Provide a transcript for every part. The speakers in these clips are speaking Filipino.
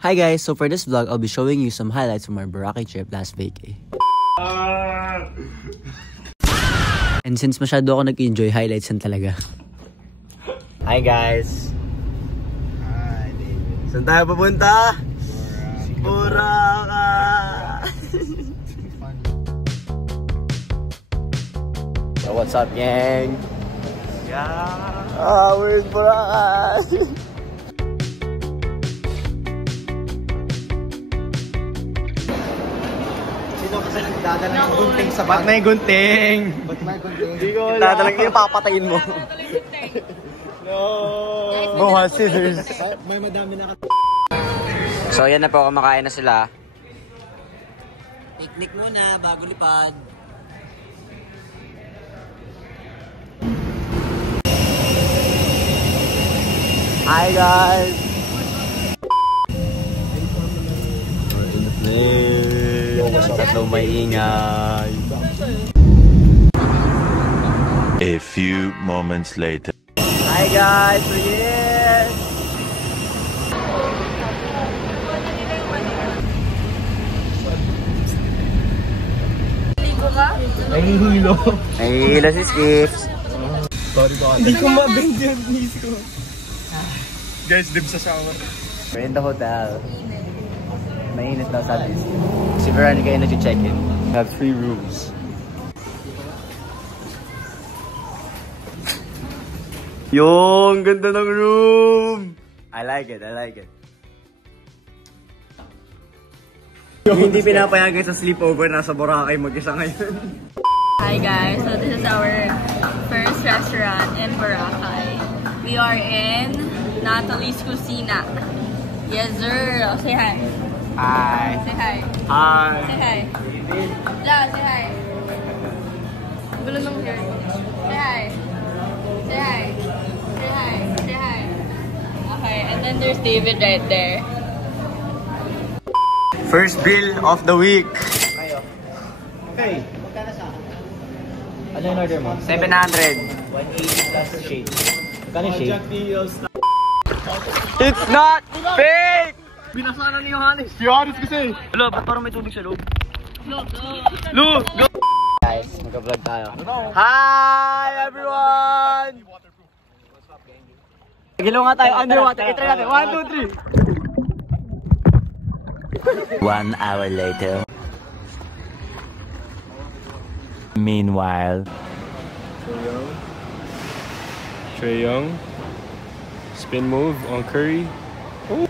Hi guys, so for this vlog, I'll be showing you some highlights from our Boracay trip last vacay. And since masyado ako nag-enjoy, highlights yan talaga. Hi guys! Hi David. Saan tayo papunta? Boracay! So what's up gang? Yeah. We're in Boracay! Dadala ng gunting sa bag. Ba't may gunting? Ba't may gunting? Hindi ko alam. Dadala yung papatayin mo. No! Buha scissors. May madami na So yan na po, kumakain na sila. Picnic muna bago lipad. Hi guys! Tatlo may ingay. A few moments later. Hi guys! We're here! Ligo ka? nahihilo. Nahihilo si Skips. Sorry po. Hindi ko ma-bend yung knees ko. Guys, dip sa shower. We're in the hotel. Mainit daw sabi. Si Veronica yung nag-check-in. We have 3 rooms. Yung ganda ng room! I like it, I like it. Hindi pinapayagan sa sleepover, nasa Boracay mag-isa ngayon. Hi guys, so this is our first restaurant in Boracay. We are in Natalie's Cucina. Yes sir! Oh, say hi. Hi. Say hi. Hi. Say hi. La, say hi. Gulo ng hair. Say hi. Say hi. Say hi. Say hi. Okay, and then there's David right there. First bill of the week. Okay. Magkano sa akin? Ano yung order mo? 700. 180 plus shake. Magkano shake? It's not fake! Binasa na ni Johannes. Si Johannes kasi. Hello, ba't parang may tubig sa loob? Lu! Go! Guys, mag-vlog tayo. Hi everyone! Nagilo nga tayo underwater. I-try natin. 1, 2, 3. 1 hour later. Meanwhile. Trae Young. Spin move on Curry. Ooh.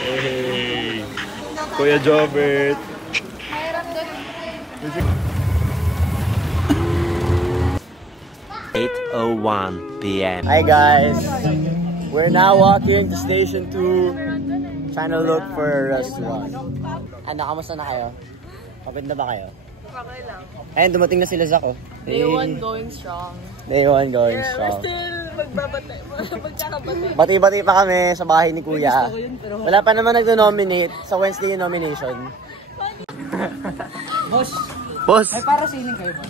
Hey, Kuya Jobert. 8:01 p.m. Hi guys! We're now walking to Station 2, trying to look for a restaurant. Ano, kamusta na kayo? Kapit na ba kayo? Okay lang. Ayun, dumating na sila Zach, oh. Day 1 going strong. Day 1 going Yeah, we're strong. still magkakabatay. Bati-bati pa kami sa bahay ni Kuya. Wala pa naman nag-nominate sa Wednesday yung nomination. Boss. Boss! Ay, para sining kayo ba?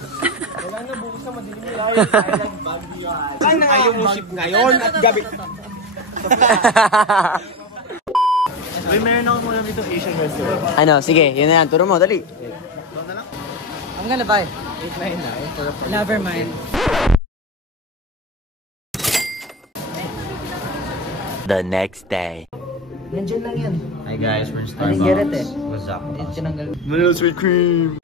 Wala na, bukas na madilim yung live. Island Baggy yan. Saan na kayo musip ngayon at gabi? Uy, meron ako muna dito Asian restaurant. Ano, sige, yun na yan. Turo mo, dali. I'm gonna buy. 8-9 na. Never mind. The next day. Nandiyan lang yan. Hi guys, we're in I didn't get it eh. What's up? Tinanggal. Vanilla sweet cream.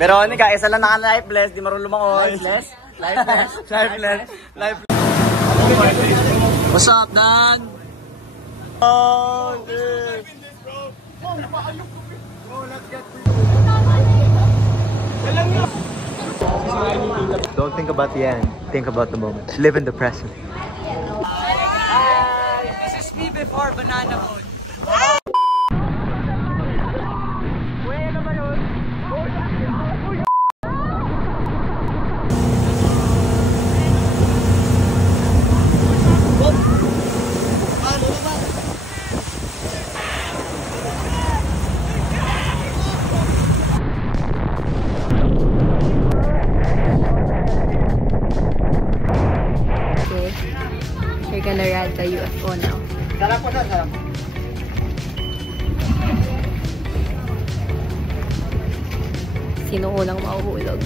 Veronica, isa lang naka-lifeless, di marunong lumangoy. Lifeless? Lifeless? Lifeless? Lifeless? What's up, Dan? Oh, dude! Don't think about the end, think about the moment. Live in the present. This is me before banana boat. gonna ride the UFO now. Sarap po doon, sarap. Sino unang mahuhulog?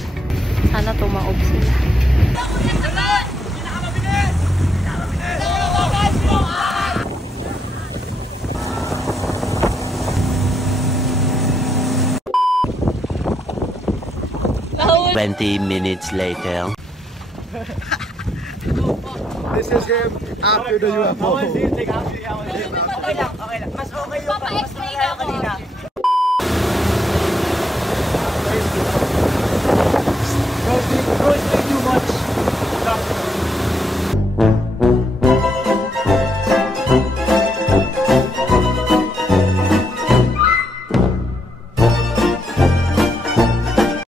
Sana tumaob sila. Oh. 20 minutes later. This is him after the UFO. Okay lang. Mas okay yung Papa-explain ako. Roasting too much.